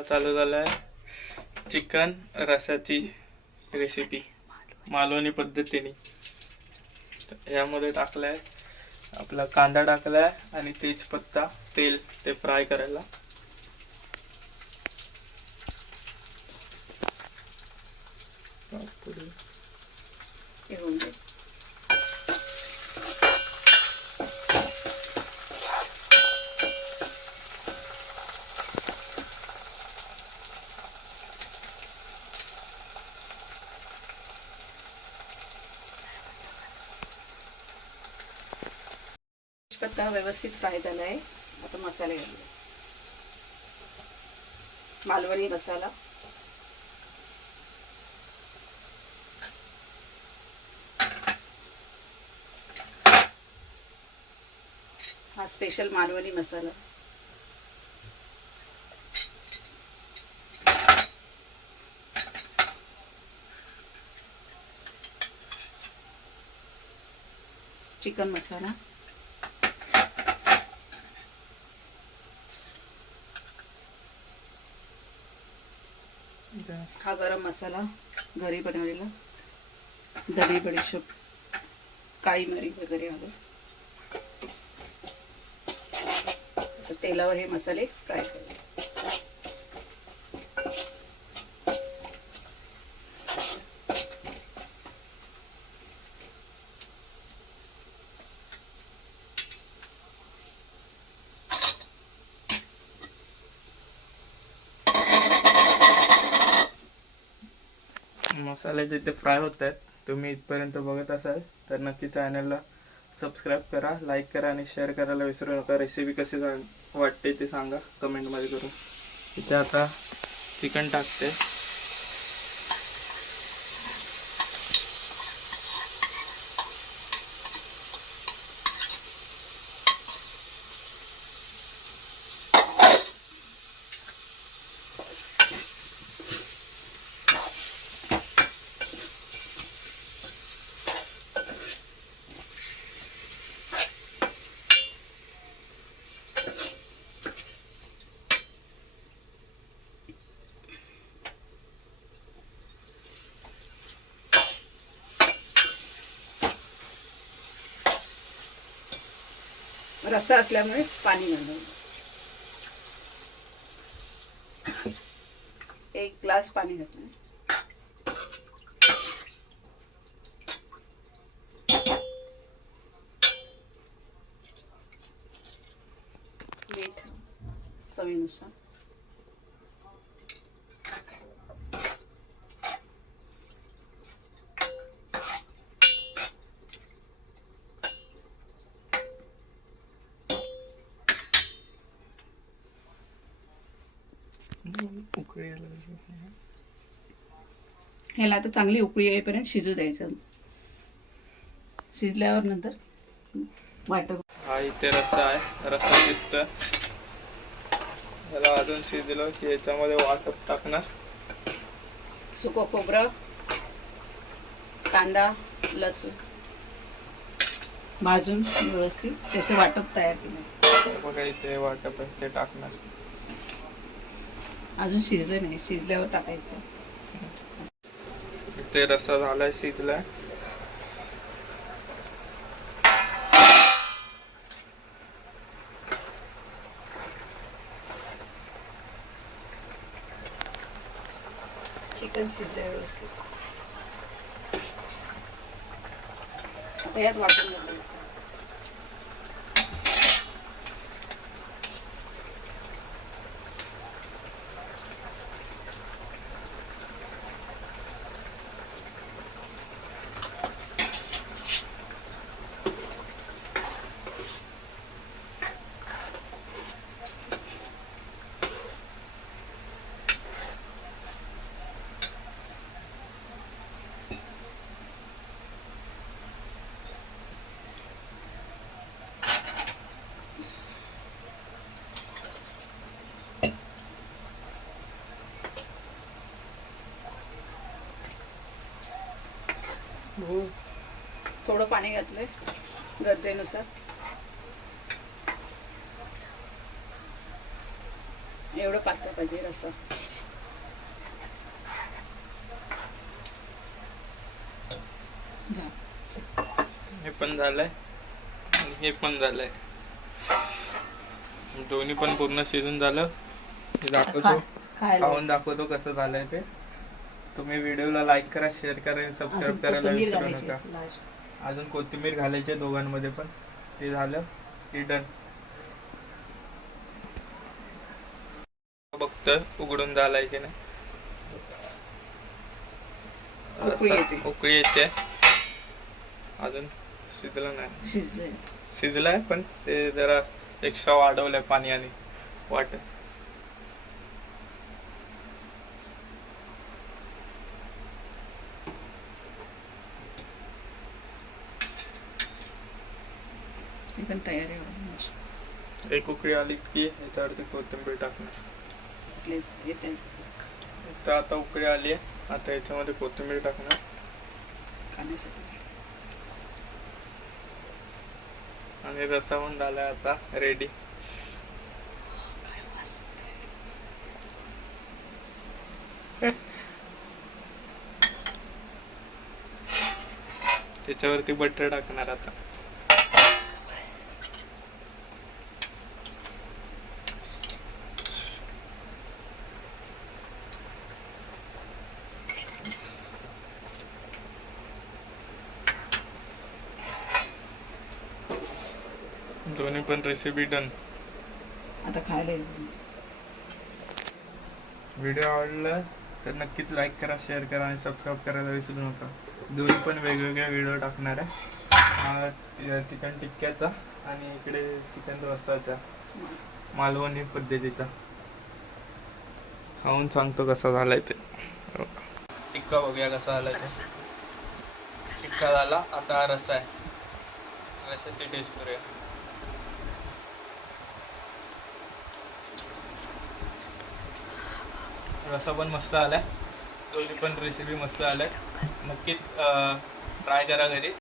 आता चालू झालाय चिकन रसाची रेसिपी मालवणी पद्धतीने. यामध्ये टाकलाय आपला कांदा टाकलाय आणि तेजपत्ता, तेल ते फ्राय करायला. पत्ता व्यवस्थित फ्राय झाला आहे. आता मसाले घालूया. मालवणी मसाला, हा स्पेशल मालवणी मसाला, चिकन मसाला, हा गरम मसाला घरी बनवलेला, दही बडीशेप, काळी मिरी वगैरे घालून तेलावर हे मसाले फ्राय करायचे. मसाले जिथे फ्राय होत आहेत, तुम्ही इथपर्यंत बघत असाल तर नक्की चॅनलला सबस्क्राईब करा, लाईक करा आणि शेअर करायला विसरू नका. रेसिपी कशी वाटते ते सांगा कमेंटमध्ये करून. इथे आता चिकन टाकते. रस्सा असल्यामुळे पाणी घालून 1 ग्लास पाणी घातलं. मीठ चवीनुसार. ह्याला आता चांगली उकळी येईपर्यंत शिजू द्यायचं. शिजल्यावर नंतर वाटप. हा इथे रस्सा आहे, रस्सा शिजतोय. याला अजून शिजलं की याच्यामध्ये वाटप टाकणार. सुकं खोबरं, कांदा, लसूण भाजून व्यवस्थित त्याचं वाटप तयार केलं. बघा इथे वाटप आहे ते टाकणार. अजून शिजलं नाही, शिजल्यावर टाकायचं. इथे रस्सा झालाय, शिजलाय. चिकन शिजलंय व्यवस्थित. आता यात वाटून घालूया. थोडं पाणी घातलंय गरजेनुसार. एवढं पातळ पाहिजे रस्सा. हे पण झालंय आणि हे पण झालंय. दोन्ही पण पूर्ण शिजून झालं. हे दाखवतो, खाऊन दाखवतो कसं झालंय ते. तुम्ही व्हिडिओला लाईक करा, शेअर करा आणि सबस्क्राईब करायला विसरू नका. अजून कोथिंबीर घालायची दोघांमध्ये पण. ते झालं की डन. बघतोय उघडून झालाय की नाही. उकळी येते. अजून शिजलं नाही. शिजलंय पण ते जरा एक्स्ट्रा वाढवलंय पाणी आणि वाट. पण तयार आहे. एक उकळी आली की याच्यावरती कोथिंबीर टाकणार. तर आता उकळी आली आहे. आता याच्यामध्ये कोथिंबीर टाकणार खाण्यासाठी. आणि रस्सा पण झालाय आता रेडी. त्याच्यावरती बटर टाकणार आता. दोन्ही पण रेसिपी डन. आता खायला. व्हिडिओ आवडला तर नक्कीच लाईक करा, शेअर करा आणि सबस्क्राईब करायला विसरू नका. दोन्ही पण वेगवेगळे व्हिडिओ टाकणार आहे. चिकन टिक्क्याचा आणि इकडे चिकन रस्साचा मालवणी पद्धतीचा. खाऊन सांगतो कसा झालाय ते. टिक्का बघूया कसा झालाय ते. टिक्का झाला. आता रस्सा आहे. रस्साची टेस्ट करूया. रस्सा पण मस्त आलाय. दोन्ही पण रेसिपी मस्त आलाय. नक्कीच ट्राय करा घरी.